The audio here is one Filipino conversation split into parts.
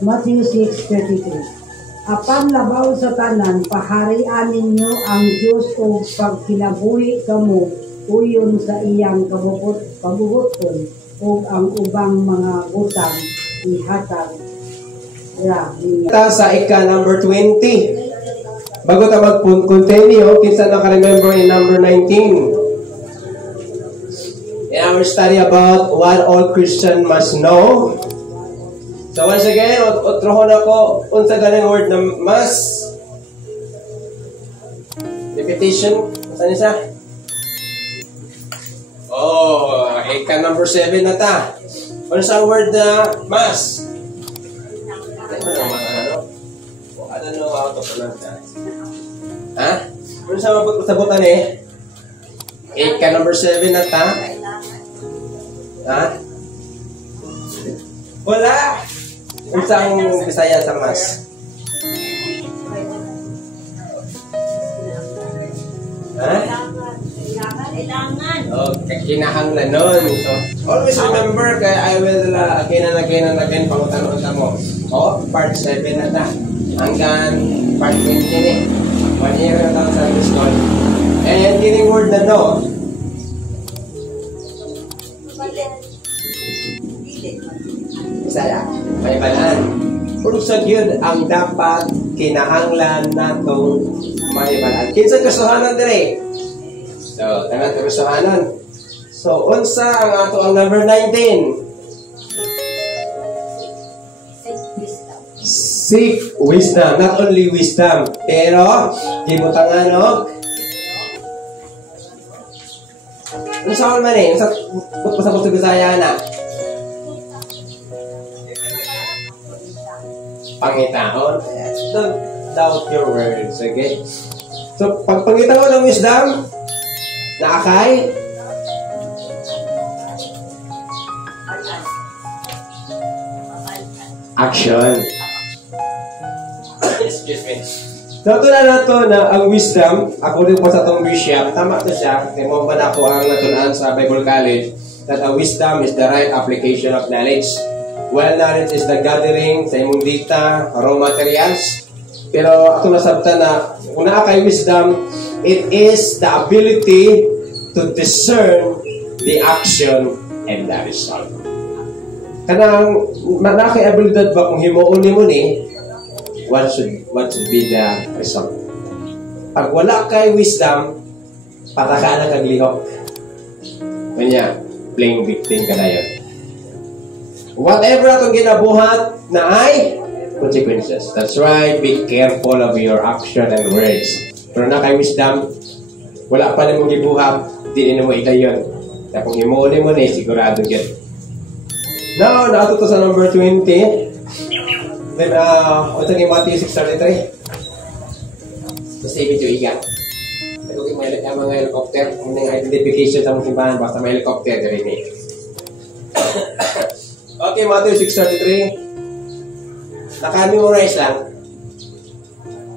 Matthew 6:33. Apan labaw sa tanan, paharian ninyo ang Diyos o pagkinabuhi kamo uyon sa iyang kabubuton o ang ubang mga butang ihatag ra ninyo. Sa number 20. Bago ta mag-continue, kinsa naka-remember in number 19. In our study about what all Christian must know. So once again, utrohon ako unsa ganing word na mas. Repetition, saan isa? Oh, number 7 na ta. Unsa ang word na mas? I don't know how to pronounce that. Ha? Unsa ang sabutan eh? Number 7 na ta. Ha? Wala! Unsa ang Bisaya sa mas? Ha? Oh, kinahanglan nun. So, always remember, kaya I will again and again pangutan-utan mo. Oh, part 7 na ta. Hanggang part 20 ni. 1 year na tayo sa school. And kining word na no. Bisaya, may balaan. Kung sa yun ang dapat kinahanglan natong may balaan. Kinsa kasuhanan dire? So, tanang kasuhanan. So, unsa ang ato ang number 19? Seek wisdom. Not only wisdom, pero gibutangan og unsa man eh, unsa sa Bisaya na? Pangitaon. Don't doubt your words, okay? So, pag pangitaon ng wisdom, naakay action. Excuse me. So, tunan nato na ang wisdom, according po sa itong bishop, tama to siya, mo ba na po ang natunan sa Bible College, that a wisdom is the right application of knowledge. Well, knowledge is the gathering sa imong data, raw materials. Pero ato nasabtan na, kung naa kay wisdom, it is the ability to discern the action and the result. Kanang, naa kay abilidad ba kung himuon mo ni, what should be the result? Pag wala kay wisdom, pataka na kaglihok. Kanya, playing victim ka na yun. Whatever atong ginabuhat na ay consequences. That's right, be careful of your action and words. Pero na kay wisdom, wala pa na mong gibuhat, di na mo itayon. Kaya kung himunin mo na, sigurado yun. Now, naato to sa number 20. Then, ito yung Matthew 6:33. Basta ibig yung iga. Nagugin mga helicopter, yung identification sa mga simbahan, basta may helicopter, dyan rin. Okay, Matthew 6:33. Naka-memorize lang.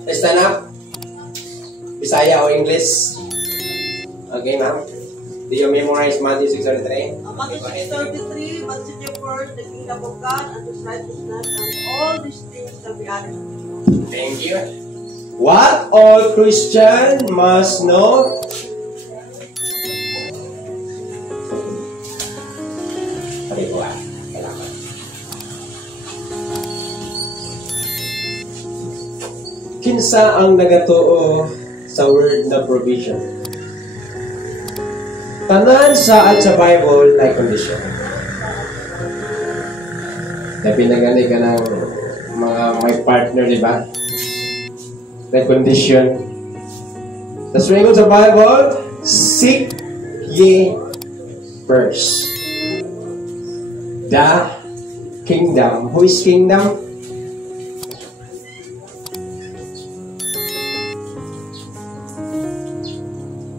Stand up. Bisaya o English. Okay, ma'am. Do you memorize Matthew 6:33? Matthew 6:33, but seek ye first the kingdom of God and His righteousness, and all these things shall be added. Thank you. What all Christian must know? Pari po ah. Kailangan. Kinsa ang nagatuo sa word na provision? Tanan sa Bible na condition. Na pinagani ka ng mga may partner, di ba? Na condition. Tapos ringon sa Bible, seek ye first the kingdom. Who is kingdom?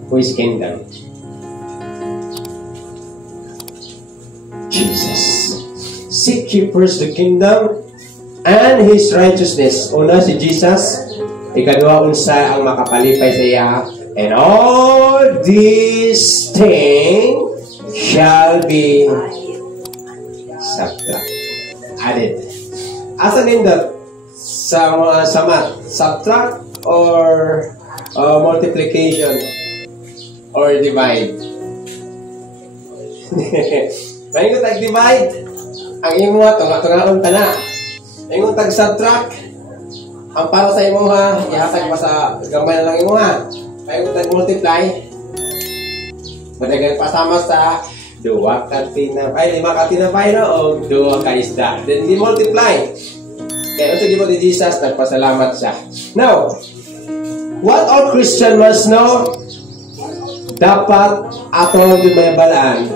Who is kingdom? Jesus. Seek ye first the kingdom and His righteousness. Una si Jesus, ikaduha unsa ang makapalipay sa iya, and all these things shall be subtracted, added. Asa nindot sa math? Subtract or multiplication or divide? Mahingo tag-divide. Ang imo nga, tunga-tungaon ka na. Mahingo tag-subtract. Ang para sa imo ha, ihatag pa sa gamay na lang imo ha. Mahingo tag-multiply. Madagang pasama sa 2 ka tinapay, 5 ka tinapay na o 2 ka isda. Then di-multiply. Kaya ito gibo ni Jesus, nagpasalamat siya. Now, what all Christian must know, dapat atong may balaan.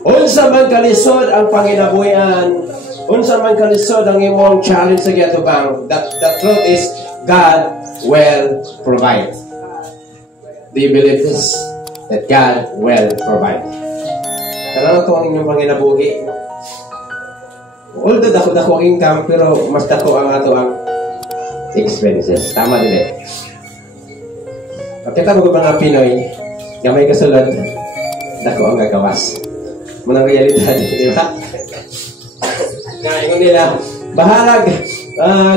Unsa man kalisod ang panginabuhian, unsa man kalisod ang imong challenge sa giatubang, the truth is God will provide. Do you believe this? That God will provide. Kailangan ito ang inyong panginabuhi. Although dako-dako ang income, pero mas dako ang ato ang expenses. Tama din eh. Pagkita mo mga Pinoy, gamay kasulod, dako ang gagawas. Munang realidad, di ba? Ngayon nila, bahalag,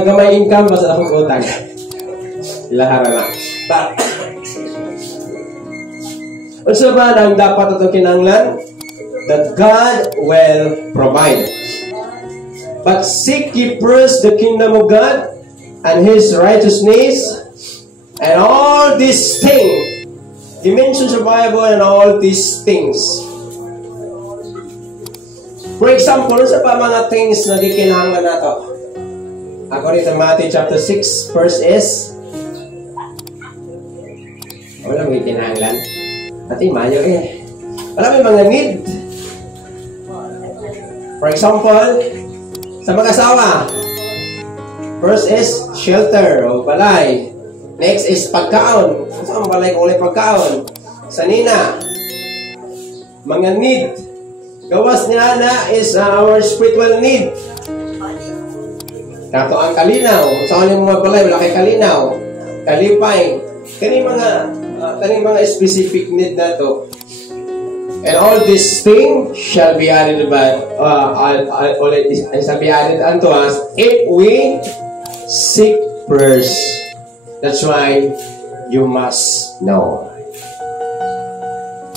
gamay income, basta akong utang. Ilahara na. Unsa ba ang dapat itong kinanglan? That God will provide. But seek ye first the kingdom of God and His righteousness, and all these things. He mentions the Bible and all these things. For example, sa pa mga things na gikinahanglan nato? According to Matthew chapter 6, verse S. Wala may gikinahanglan. Ati mayo eh. Wala may mga need. For example, sa mag-asawa, first is shelter o balay. Next is pagkaon. Saan balay kung ulit pagkaon? Sa nina, mga need. Gawas niya na is our spiritual need. Kato ang kalinaw. Saan yung mga balay, wala kay kalinaw. Kalipay. Kani mga specific need na to. And all these things shall be added shall be added unto us if we seek first. That's why you must know.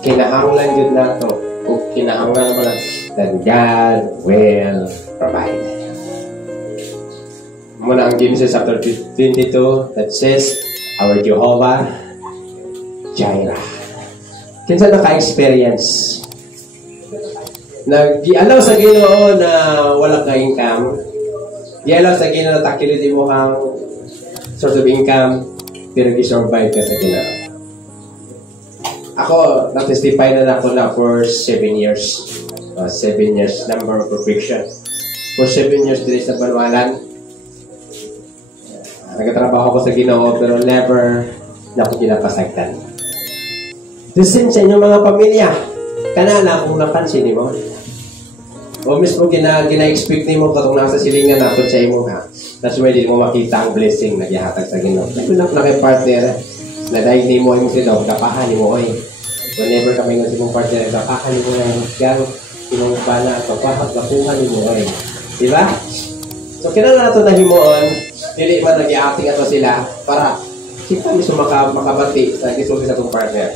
Kinahanglan yun na to. O kinahanglan mo lang that God will provide. Muna ang Genesis chapter 22 that says, our Jehovah Jireh. Kinsa naka-experience? Nag-allow sa Ginoo na wala ka income. Di-allow sa Ginoo na takilid mo ang source of income, pero gi-survive ka sa Ginoo. Ako, na-testify na ako na for 7 years. 7 years, number of perfection. For 7 years, dili sa Banwalan. Nagtatrabaho ko sa Ginoo, pero never na ako ginapasagdan. The same sa inyong mga pamilya. Kanana kung napansin mo. O mismo gina-expect mo katong nasa silingan nato sa imo ha. That's why di mo makita ang blessing na gihatag sa Ginoo. Nakunak na kay partner na dahil di mo imong sino, kapahan mo oy. Whenever kami ng imong partner, kapahan mo na yung imong bana, kapahan mo oy. Di ba? So kinala nato na himuon, dili man nag-i-acting ato sila para kita mismo makabati sa gisulti sa itong partner.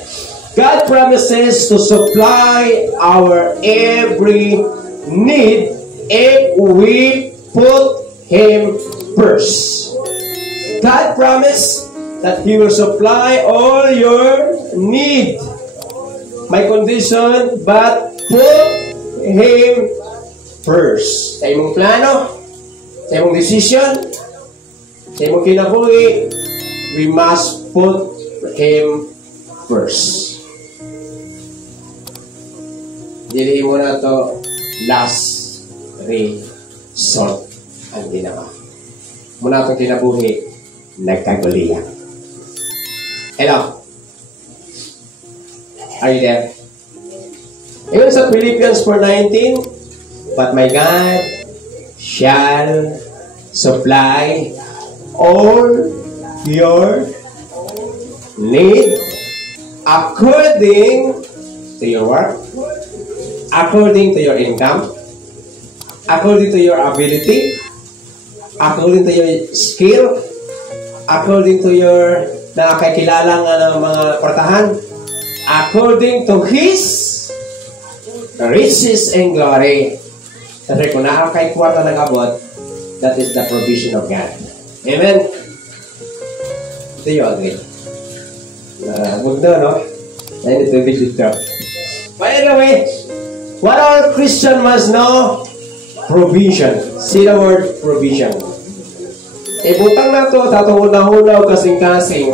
God promises to supply our every need if we put Him first. God promised that He will supply all your need. My condition, but put Him first. Sa imong plano, sa imong decision, sa imong kinabuhi, we must put Him first. Dili mo na to last resort ang ginawa. Muna itong kinabuhi, nagkagulihan. Hello? Are you there? Ngayon sa Philippians 4:19, but my God shall supply all your need according to your work, according to your income, according to your ability, according to your skill, according to your nakakilala nga ng mga portahan, according to His riches and glory. Kasi kung nakakay kwarta nag-abot, that is the provision of God. Amen? Do you agree? Huwag na, no? I need to visit that. But anyway, what our Christian must know? Provision. See the word provision. Ibutang na to, tatuhunaw kasing-kasing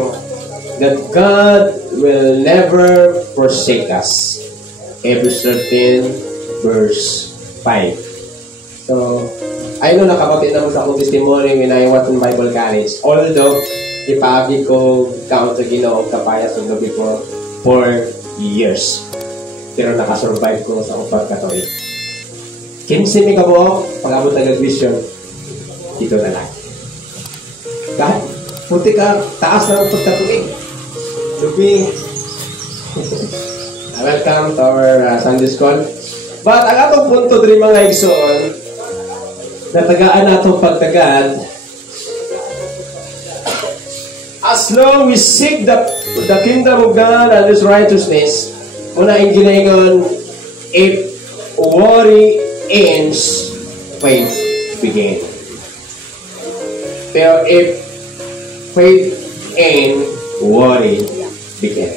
that God will never forsake us. Hebrews 13 verse 5. So, I know nakapatid naman sa akong testimony when I was in Bible College. Although, ipaagi ko count sa Ginoong kapayas ng gabi ko for years. Pero nakasurvive ko sa akong pagkatoy. 15 ka po, pag-abot na graduation, dito na lang. Kahit puti ka, taas na ang pagkatuig. To be welcome to our Sunday School. But ang atong punto din mga igsoon, natagaan natong pagtagad, as long we seek the kingdom of God and His righteousness, muna ang ginaingon, if worry ends, faith begin. Pero if faith ends, worry begin.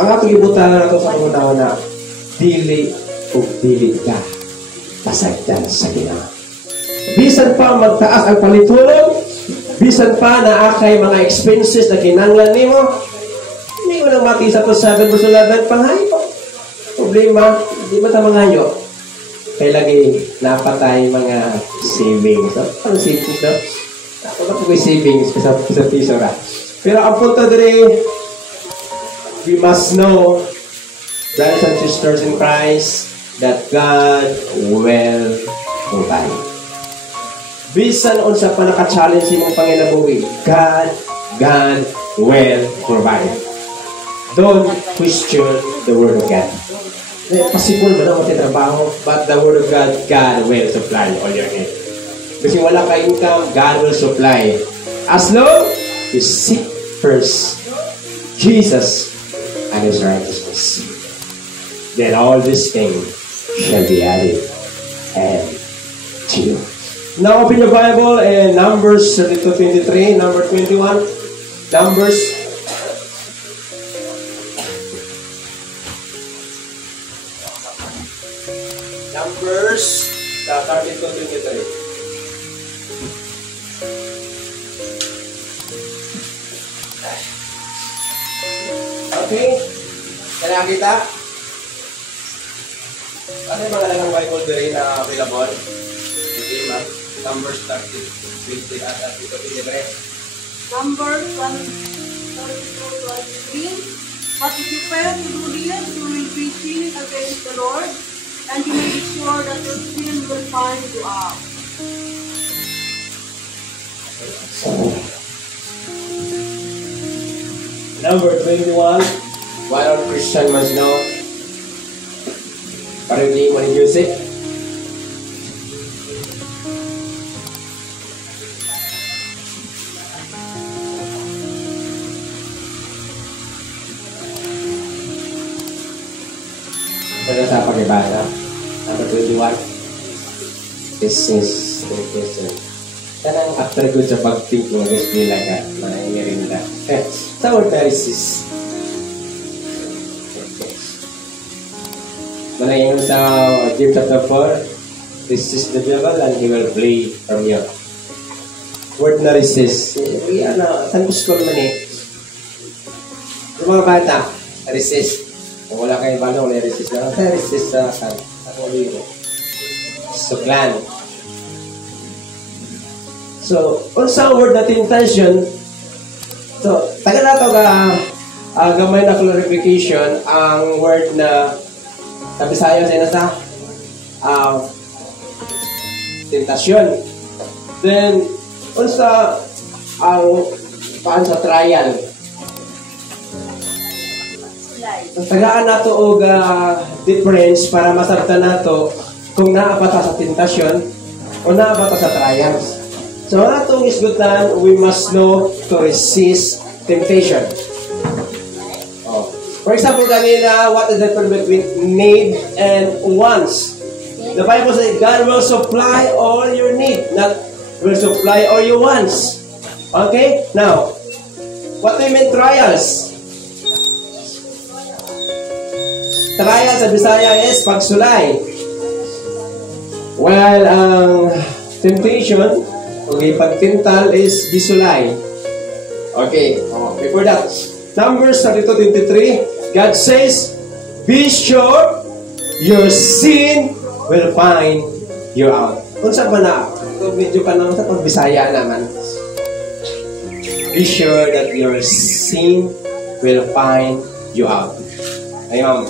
Ang atong ibutan na ito sa una-una, dili o dili ka pasagdan sa Ginoo. Bisan pa magtaas ang palitulong, bisan pa na akay mga expenses na kinanglan nimo, hindi mo nang mati sa to 7 verse 11 panghayo. Problema, hindi mo ta mangayo. Kaya lagi napatay mga savings. Ano savings na? Ako na po savings sa piso ra. Pero ang punto diri, we must know, brothers and sisters in Christ, that God will provide. Bisan unsa pa naka-challenge imong panginabuhi, God will provide. Don't question the Word of God. Possible ba na mo trabaho, but the Word of God will supply all your needs. Kasi wala ka income, God will supply. As long you seek first Jesus and His righteousness, then all these things shall be added and to you. Now open your Bible in Numbers 32:23, number 21. Numbers. Numbers 32:23. Okay? Kaya kita? Ano yung mga lang Bible diri na available? Okay, ma'am. Numbers 30, at 32:23. Numbers 32:23. But if you fail to do this, you will be sinning against the Lord, and you may be sure that your sin will find you out. Number 21. What all Christian must know. Pero hindi mo use it. Ito sa pagkibasa. Number 21. This is the question. Kanang after good sa pag-think mo, guys, nila ka, manangirin na. Sa word Pharisees. Manangirin sa James chapter 4, this is the devil and he will flee from you. Word na resist. Saan gusto ko naman eh? Yung mga bata, resist. Kung wala kayo bala, wala resist na. Resist sa saan? Sa kuliro. Suklan. So, unsa word na intention? So, taga na ito gamay na clarification ang word na sa Bisaya sa inasa tentasyon. Then, unsa ang paan sa trial? Tagaan na ito og difference para masabtan na ito kung naapata sa tentasyon Una ba ta sa trials? So, atong isgutan, we must know to resist temptation. Oh. For example, kanina, what is the difference between need and wants? The Bible says, God will supply all your need, not will supply all your wants. Okay? Now, what do you mean trials? Trials sa Bisaya is pagsulay. While ang temptation, okay, pagtintal is gisulay. Okay, before that, Numbers 32:23, God says, be sure your sin will find you out. Unsa pa na? Medyo ka naman sa pagbisaya naman. Be sure that your sin will find you out. Ay, ma'am.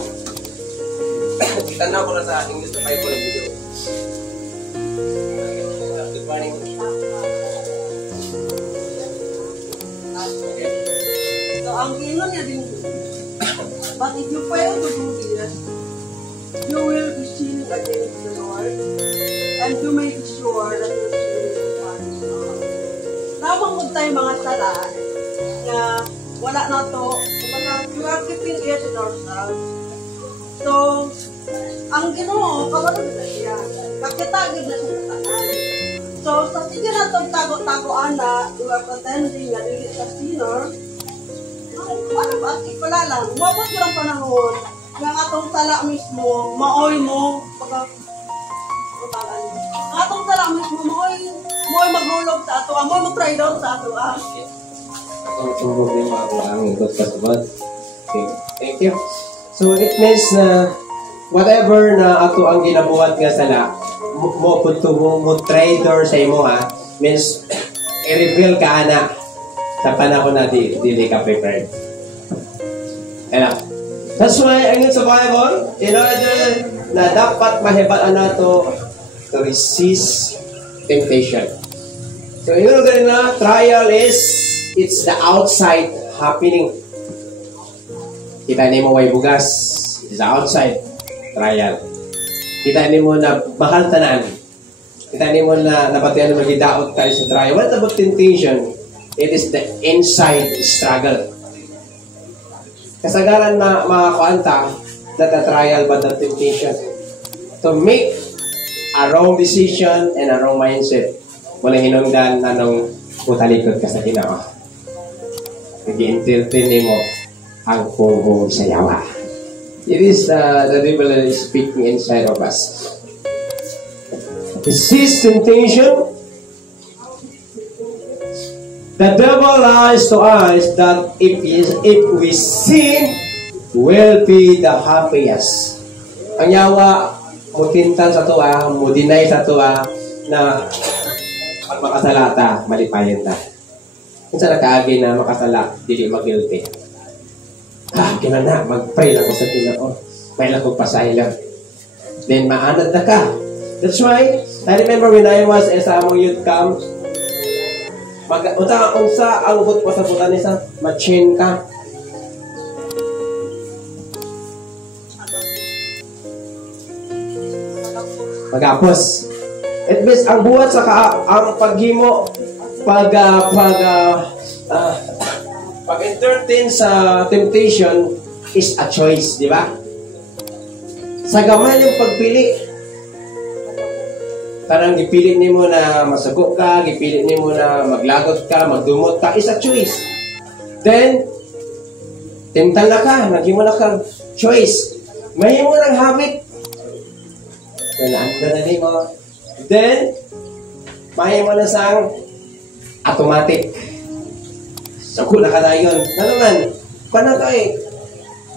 Tanaw ko na sa English na Bible ng video. Good morning. So, ang gino niya din, but if you fail to do this, you will be sinning against the Lord, and you may be sure that your sin will find you out. Namang kung tayo mga sala, na wala na to, we are keeping it in ourselves. So, ang Ginoo, kabalo na siya. Kakitagid na siya sa tanan. So, sa sige na itong tago-tagoan na, we are pretending na dili sa sinner, ano ba? Wala lang. Umabot ko lang panahon ng atong sala mismo, maoy mo, ang atong sala mismo, maoy maghulog sa ato, maoy mag-try down sa ato. Atong problema ako ang ikot ka sabot. Okay, thank you. So, it means na whatever na ato ang ginabuhat nga sala, mo trader sa imo ha, means i-reveal ka na sa panahon na dili ka prepared. That's why, ayun sa Bible, in order na dapat mahibaan nato to resist temptation. So, yun ganun na, trial is, it's the outside happening. Kita ni mo way bugas, it's the outside trial. Kita ni mo na mahal tanan. Kita ni mo na napatiyan na magidaot tayo sa trial. What about temptation? It is the inside struggle. Kasagaran na makakuanta that the trial but the temptation. To make a wrong decision and a wrong mindset. Wala hinungdan na nung putalikod ka sa Ginoo. Nag-i-entertain mo ang puho sa yawa. It is the devil is speaking inside of us. Resist temptation. The devil lies to us that if we sin, we'll be the happiest. Ang yawa, mutintan sa tuwa, mudinay sa tuwa, na pag makasalata, malipayan ta. Kung sa nakaagi na makasala, dili mag-guilty. Kinana, mag-pray lang ko sa Ginoo. Pray lang ko pasahe lang. Then, maanad na ka. That's why, I remember when I was sa among youth camp, unsa ang but pa sa bulan isa, machin ka. Magapos. It means ang buhat sa ang paghimo pag-entertain sa temptation is a choice, di ba? Sa gamay yung pagpili. Parang gipilit nimo na masagok ka, gipilit nimo na maglagot ka, magdumot ka, is a choice. Then, tintal na ka, naghimo na ka choice. Mahimo ng habit. Naanda na nimo. Then, mahimo na sang automatic. Sago na ka na yun. Na naman, paano ka eh?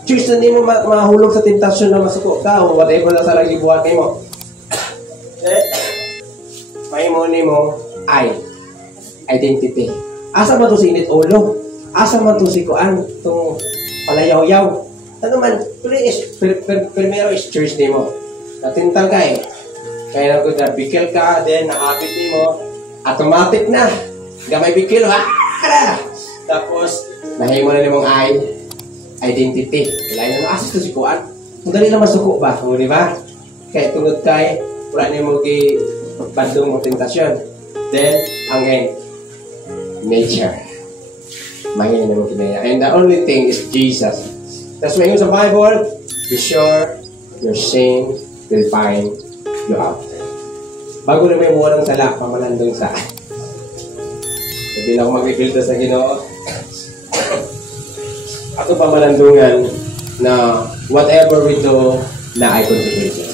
Choice na nimo mahulog sa tentasyon na masagok ka o whatever na sa lagi buhat nimo. Mahimo nimo identity. Asa man to si init ulo? Asa man to si kuan? Itong palayaw-yaw. Ano man, primero is church nimo. Natintang ka eh. Kaya na kung nabikil ka, then nakapit nimo, automatic na. Gamay bikil, tapos, mahimo na nimong identity. Kailangan na, asa to si kuan? Madali lang masuko ba? O, di ba? Kaya tungod kay, wala nimo badlong mo tentasyon. Then, ang end, nature. Mahina mo kinaya. And the only thing is Jesus. That's why sa Bible, be sure your sin will find you out. Bago na may walang sala, pamalandong sa sabi na ako mag-rebuild sa Ginoo. Ako pamalandungan na whatever we do, na ay consequences.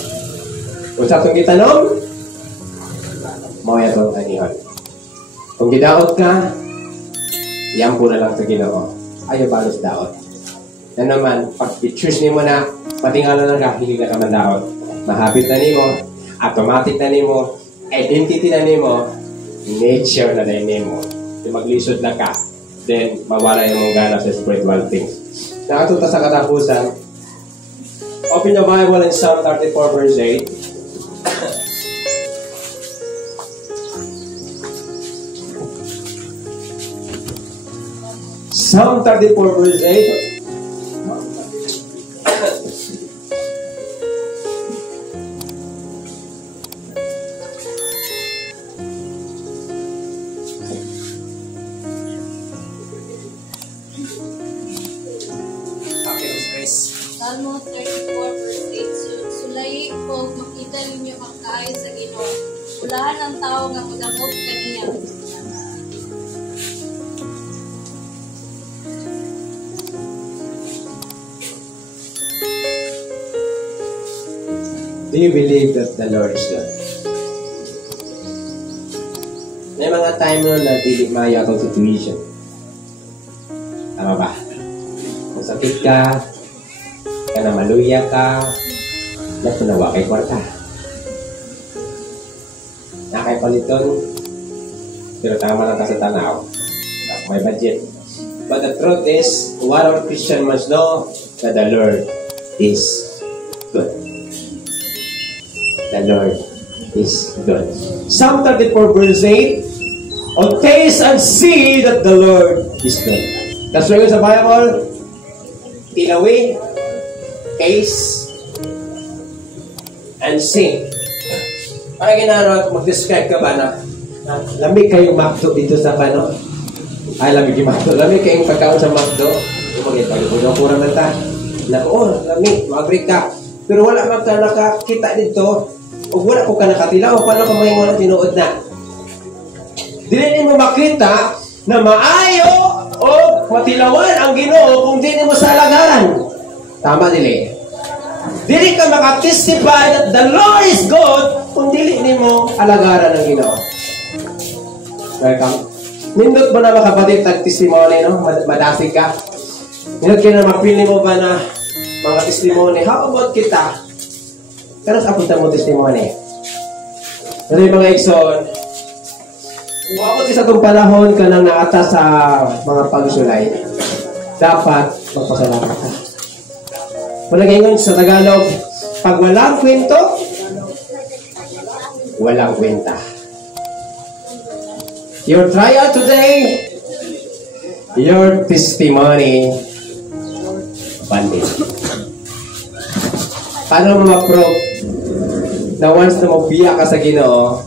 Kung sa itong gitanom, mawaya itong tanihon. Kung gidaot ka, iyampo na lang sa Ginoo. Ayaw balos daot. Na naman, pag i-choose ni mo na, patingala na ka, hindi na ka man daot. Mahapit na ni mo, automatic na ni mo, identity na ni mo, nature na din ni mo. Kung maglisod na ka, then mawala yung mga gana sa spiritual things. Nakatuta sa katapusan, open the Bible in Psalm 34 verse 8. Psalm 34 verse 8. Salmo 34 verse 8. Sulayi ko, makita ninyo ang kaayos sa Ginoo. Ulahan ang tao nga mudamog kaniya. Do you believe that the Lord is good? May mga time na dili maya itong situation. Tama ba? Kung sakit ka na maluya ka, natunawa kay kwarta. Nakay paliton, pero tama lang ka sa tanaw. May budget. But the truth is, what our Christian must know, that the Lord is good. The Lord is good. Psalm 34 verse 8, oh, taste and see that the Lord is good. That's why sa Bible, ilawi, taste, and see. Para ginaro, mag-describe ka ba na lamig kayong McDo dito sa pano? Ay, lamig yung McDo. Lamig kayong pagkaon sa McDo. Pag-ipag-ipag ko naman ta. Lamig, mag-agree ka. Pero wala man ka nakakita dito. O wala ko ka nakatilaw. Paano ka may mga tinuod na? Dili mo makita na maayo o matilawan ang Ginoo kung dili mo sa alagaran. Tama, dili. Dili ka makatestify that the Lord is good kung dili ni mo alagaran ng Ginoo. Welcome. Nindot mo na makapatid tag-testimony, no? Madasig ka. Nindot ka na mapili mo ba na mga testimony? How about kita? Kanas apunta mo testimony. Ano yung mga igsoon? Kung abot isa itong panahon ka nang naata sa mga pagsulay, dapat magpasalamat ka. Malagay sa Tagalog, pag walang kwento, walang kwenta. Your trial today, your testimony, bandit. Paano mo ma-prove na once na magbiya ka sa Ginoo,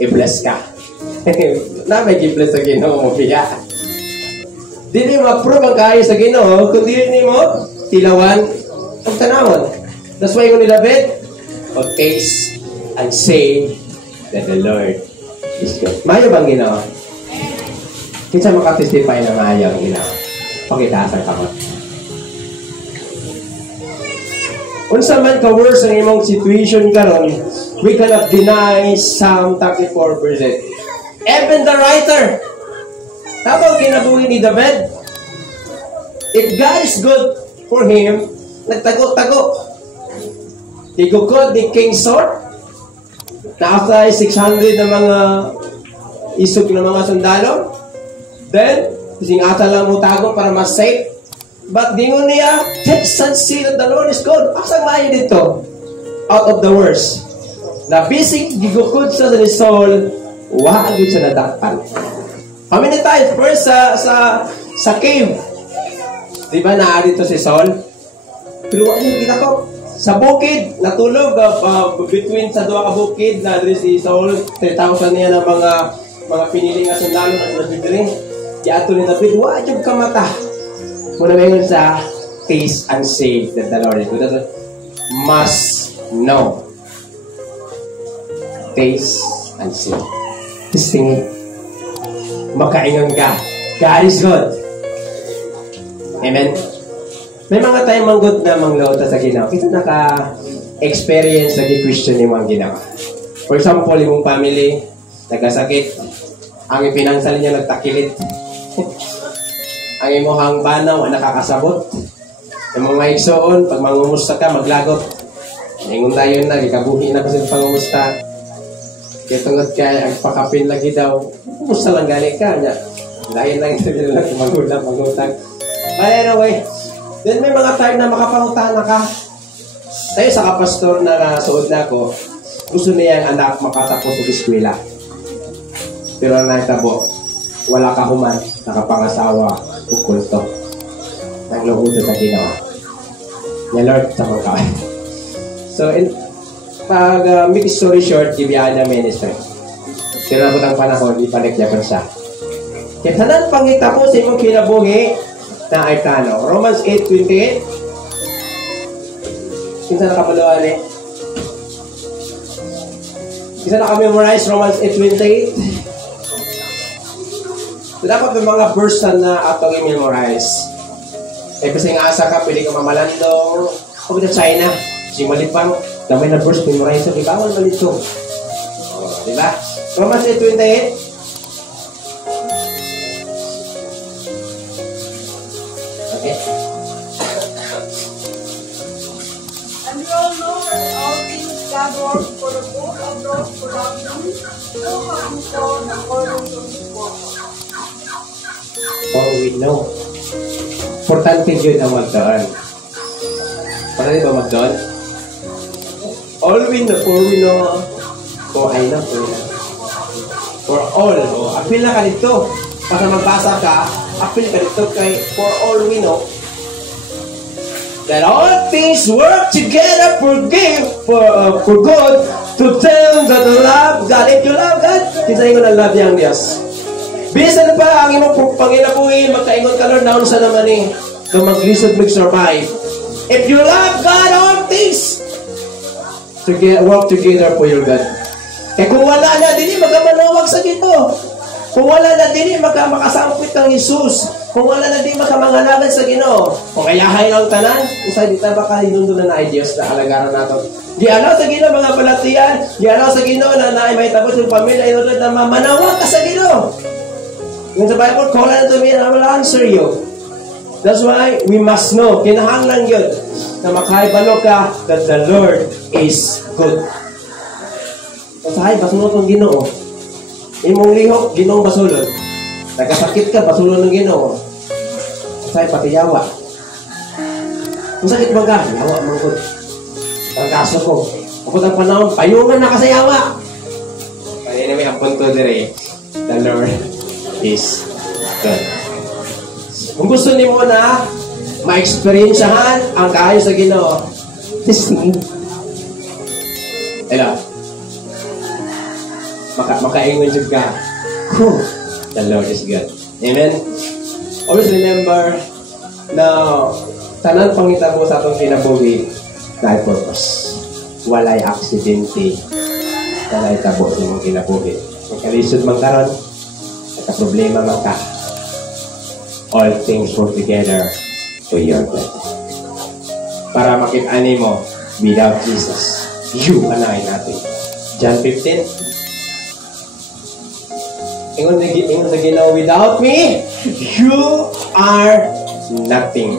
i-bless ka? Na may i-bless sa Ginoo, magbiya. Dili ma-prove ang kaya sa Ginoo, kung dili mo, tilawan, pagtanawon. That's why yung nilabit, taste and say that the Lord is good. Mayo bang Ginoo? Kinsa makatestify na mayo ang Ginoo? Pakitaasan ka mo. Unsa man ka-worse ang imong situation karon, we cannot deny Psalm 34 verse 8. Even the writer, tama kinabuhi ni David, if God is good for him, nagtago-tago. Igukod ni King Saul, naasay 600 na mga isog na mga sundalo. Then, singata lang mo tago para mas safe. But dingon niya, taste and see that the Lord is good. Asang mayo dito? Out of the worst. Na basic gigukod sa ni Saul, wagod sa nadakpan. How many times? First, sa cave. Di ba naari to si Saul? Pero ano kita ko? Sa bukid, natulog between sa duha ka bukid na diri si Saul, 3,000 niya ng mga pinili nga sundalo na nagdiri. Di ato ni David, wa jud ka mata. Muna ngayon sa taste and see that the Lord is good. Must know. Taste and see. Testing it. Makaingon ka. God is good. Amen. May mga tayong manggod na manglauta sa Ginoo. Kita naka-experience na Christian ni mga Ginoo. For example, yung family, nagkasakit. Ang ipinansal niya nagtakilit. Ang imuhang banaw, nakakasabot. Yung mga igsoon, pag mangumusta ka, maglagot. Ingon tayo na, ikabuhi na kasi pangumusta. Kaya tungod ka, ang pakapin lagi daw. Kumusta lang gani ka? Dahil lang ito nila magulang, magutang. But anyway, then may mga time na makapangutana ka. Tayo sa kapastor na nasuod na ako, gusto niya ang anak makatapos sa eskwela. Pero ang nakitabo, wala ka human, nakapangasawa, ukulto. Nagluhuto sa ginawa. Niya Lord, sa mga kawin. So, pag make story short, ibiyaan na ministry. Pero nabot ang panahon, ipanikyapan siya. Kaya tanan pangitapos sa imong kinabuhi, na ay kano. Romans 8:28. Kinsa nakapaluan eh? Kinsa naka-memorize Romans 8:28? So, dapat may mga verse na atong i-memorize. Eh, kasi nga asa ka, pwede ka mamalandong. Kung ito China, si Malipang, damay na verse, memorize ito. Ibawal malito. Diba? Romans 8:28. Okay. And we all know that all things God works for the good of those who love Him, who have been called according to His purpose. Oh, we know. Importante yun ang magdaan. Para di ba magdaan? All we know, I know. For all. Oh, apil na ka dito. Para magbasa ka, apil ka dito kay for all we know that all things work together for good to them that love God. If you love God, kinsain ko na love niya ang Diyos. Bisan pa ang imong panginabuhi, magkaingon ka Lord, naon sa naman eh, na maglisod, mag-survive. If you love God, all things work together for your good. Kaya kung wala na, dili magkamanawag sa Ginoo. Kung wala na, dili makasangpit ng Jesus. Kung wala na, dili makamangalagan sa Ginoo. Kung kayahay ng tanan, usay di tayo baka hinundunan na ay Diyos na alagaran natin. Di alaw sa Ginoo mga palatian, di alaw sa Ginoo na may tapos yung pamilya, inunod na manawag ka sa Ginoo. Yung sa Bible, call unto me and I will answer you. That's why we must know, kinahanglan yun, na makaibalo ka that the Lord is good. Usahay, basunod ng Ginoo. Imong lihok, Ginoong basulod. Nagkasakit ka, basulod ng Ginoo. Usahay, pati yawa. Kung sakit ba ka, yawa mangkot. Ang kaso ko, kapag ang panahon, payungan na ka sa yawa. Kaya namin ang punto dire, the Lord is good. Kung gusto niyo mo na ma-experiencehan ang kaayos sa Ginoo, testing. Hello. Makaingon jud ka. The Lord is good. Amen. Always remember na tanan pangitabo sa atong kinabuhi dahil purpose. Walay aksidente. Walay tabo sa imong kinabuhi. Kung kalisod man karon, problema man ka. All things work together for your good. Para makit-ani mo, without Jesus, you anahin natin. John 15. Ingon na Ginoo, without me, you are nothing.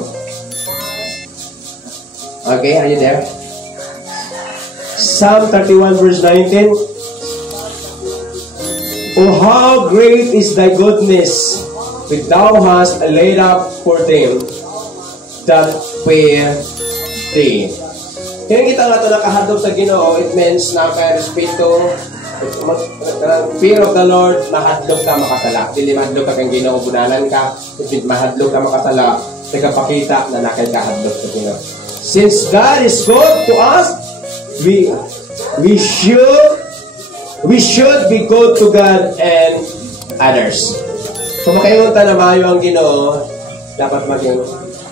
Okay, are you there? Psalm 31 verse 19. Oh, how great is thy goodness, which thou hast laid up for them that fear thee. Kaya kita nga ito nakahadlok sa Ginoo, it means na kaya respeto, fear of the Lord, mahadlok ka makasala. Dili mahadlok ka kang Ginoo, bunalan ka, mahadlok ka makasala, nagkapakita na nakay kahadlok sa Ginoo. Since God is good to us, we should be good to God and others. Kung makaingon ta na maayo ang Ginoo, dapat maging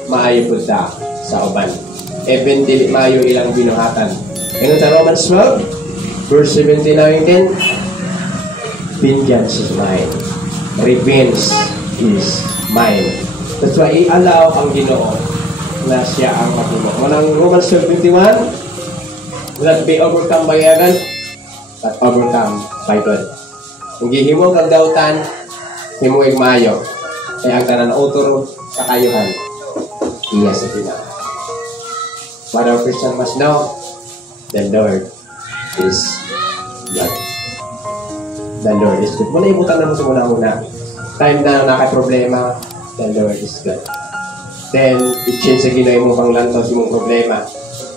maayo pud ta sa uban. Even dili maayo ilang binuhatan. Ingon sa Romans 12, verse 17-19, vengeance is mine. Revenge is mine. That's why i-allow ang Ginoo na siya ang maghimo. Manang Romans 12:21, will not be overcome by evil, but overcome by good. Kung gihimo kang dautan, himuig maayo. Kaya ang tanan utoro sa kayuhan, iya sa Ginoo. What our Christian must know, the Lord is good. The Lord is good. Muna ibutan na mo sa muna-muna. Time na naka-problema, the Lord is good. Then, i-change sa Ginoo mo pang lantaw sa mong problema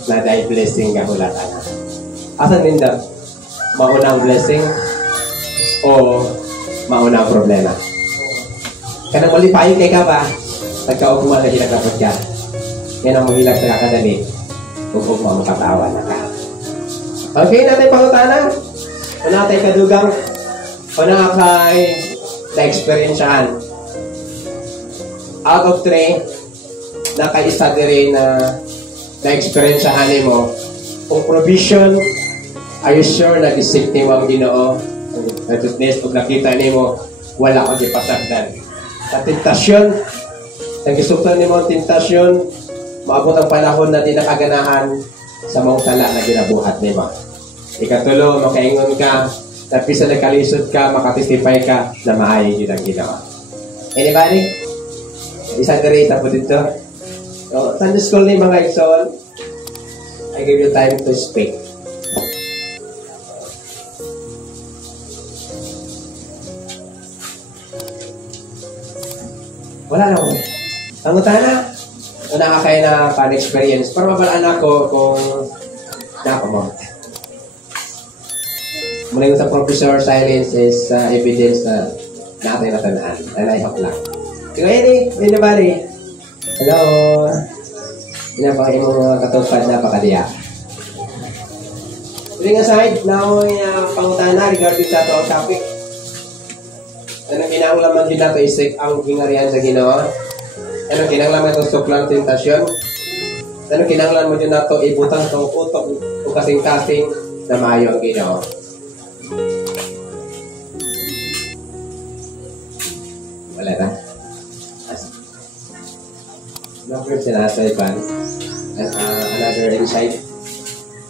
na dahil blessing ka hulatan. Asan din daw? Maunang blessing o maunang problema? Kanang malipayin kay ka ba? Nagkaukuman na hilagapot ka. Yan ang mahilag sa kakadali. Huwag mo makatawa na ka. Okay, natin pangutanan. Una tayo kadugang. Una kay na-experiencehan. Out of 3, nakaisa din na na-experiencehan mo, kung provision, are you sure na isip ni mo ang Ginoo? At least, pag nakita ni mo, wala ko di pasagdan. Sa tentasyon, nagisuktan ni mo ang tentasyon, maabot ang panahon na di nakaganahan sa mga sala na ginabuhat ni mo. Ikatulo, makaingon ka, tapos sa nagkalisod ka, makatestify ka na maayos yun ang ginawa. Anybody? Isang garita po dito. So, Sunday school ni mga Exxon, I give you time to speak. Wala na mo. Ang utana, una ka kayo na pan-experience. Para mabalaan ako kung napamount. Mula yung sa professor, silence is evidence na natin natanaan. And I hope lang. So, anybody? Hello. Pinapakita mo mga katupad na pakadiya. Putting aside, now pangutan na regarding sa ito ang topic. Anong kinanglaman din nato isik ang hingarihan sa Ginoo? Anong kinanglaman ito suklang tentasyon? Anong kinanglaman mo din nato ibutang itong utok o kasing-kasing na maayo ang Ginoo? Wala na? Number sinasay pan and another insight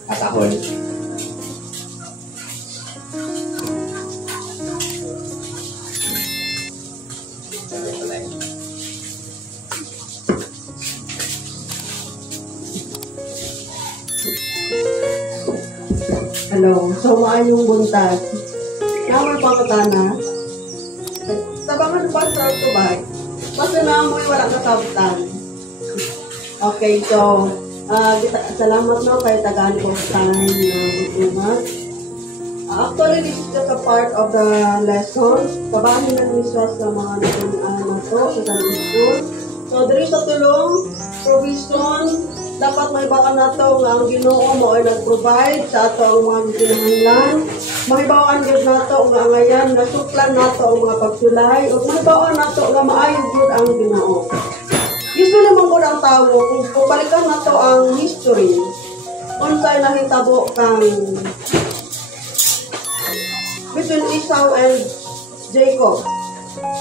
at ahon. Hello, so maayong buntag. Naman pangkatana. Tabangan ba sa ito ba? Basta na amoy wala kasabtan. Okay, so, salamat no kay tagaan ko sa time na butumat. Actually, this is just a part of the lesson. Kabahin na miswa sa mga natulaan na to sa Sunday school. So, there is a tulong, provision, dapat may baka na to nga ang Ginoo mo ay nag-provide sa ato ang mga kinahanglan. Mahibawaan gud nato nga ngayon, nasuklan nato ang mga pagsulay, ug mahibawaan nato nga maayo gud ang Ginoo. Usually naman po ang tao, kung balikan na to ang history, unsay nahitabo kang between Esau and Jacob.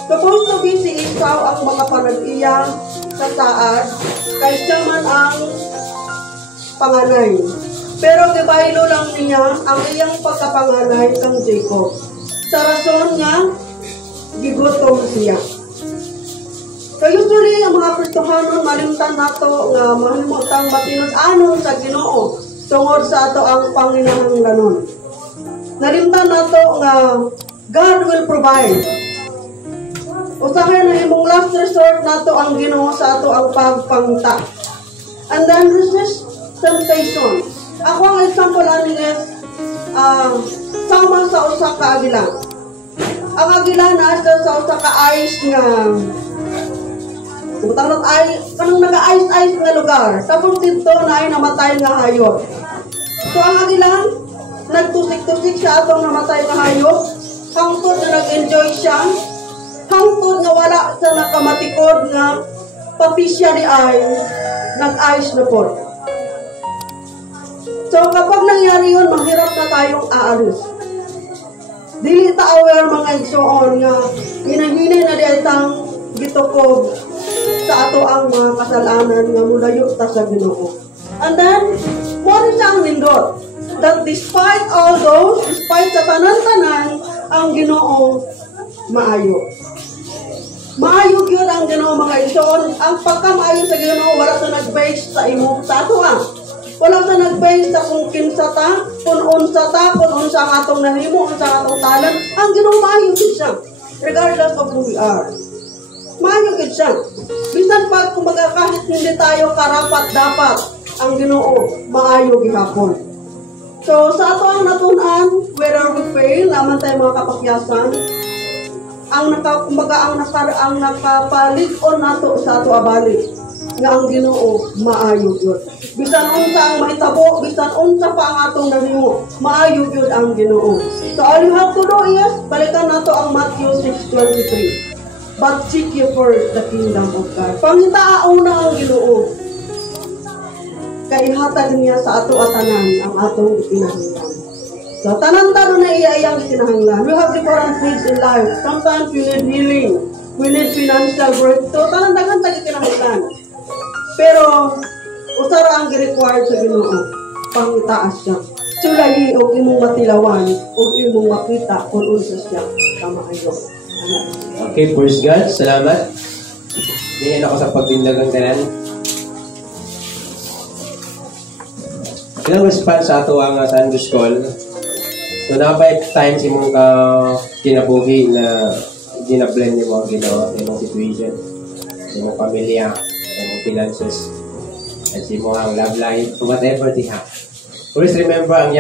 Supposed to be si Esau ang makapanag-iya sa taas, kay siya man ang panganay. Pero gibaylo lang niya ang iyang pagkapanganay kang Jacob. Sa rason nga, gigutom siya. So usually, ang mga Kristohanon, malimtan nato nga mahimutang matinud-anon sa Ginoo tungod sa ato ang panginahanglanon. Nalimtan nato nga God will provide. Usahay na imong last resort nato ang Ginoo sa ato ang pagpangta. And then resist temptation. Ako ang example ani is sama sa usa ka agila. Ang agila na sa usa ka ice nga Butang ay kanang naga-ice-ice nga lugar. Tapos dito na ay namatay nga hayop. So ang agilan, nagtusik-tusik siya atong namatay nga hayop. Hangtod na nag-enjoy siya. Hangtod nga wala sa nakamatikod nga pati siya di ay nag-ice na po. So kapag nangyari yun, mahirap na tayong aalis. Dili ta aware mga igsoon nga hinahinay na di ay tang gitukob sa ato ang mga kasalanan nga mulayo ta sa Ginoo. And then, mo rin siya ang nindot. That despite all those, despite sa tanan-tanan, ang Ginoo maayo. Maayo yun ang Ginoo mga igsoon. Ang pagkamaayo sa Ginoo, wala sa nag-base sa imo sa ato ah. Wala sa nag-base sa kung kinsa ta, kung unsa ta, kung unsa ang atong nahimo, unsa ang atong talan. Ang Ginoo maayo yun siya. Regardless of who we are. Maayo yun siya. Bisan pag kumbaga kahit hindi tayo karapat-dapat, ang Ginoo maayo gihapon. So sa ato ang natunan, whether we fail, naman tayo mga kapakyasan, ang nakapalig-on nato sa ato abalik nga ang Ginoo maayo yun. Bisan unsa ang mahitabo, bisan unsa pa ang atong nahimo, maayo yun ang Ginoo. So all you have to do is balikan nato ang Matthew 6:23. But seek ye first the kingdom of God. Pangitaon na ang Ginoo. Kay hatag niya sa ato atanan ang atong kinahanglan. So tanan-tanon na iya iyang kinahanglan. We have different needs in life. Sometimes we need healing. We need financial breakthrough. Tanan-tanon tayo kinahanglan. Pero usara ang gi-required sa Ginoo. Pangitaas siya. Sulayi o imong matilawan o imong makita kung unsa siya kamaayo. Okay, praise God. Salamat. Ganyan ako sa pagtindagang tanan. Ilang response sa ato ang Sunday School. So, nabay times imong kinabuhi na ginablend ni mo ang Ginoo, imong situation, imong pamilya, imong finances, at imong love life, whatever they have. Always remember ang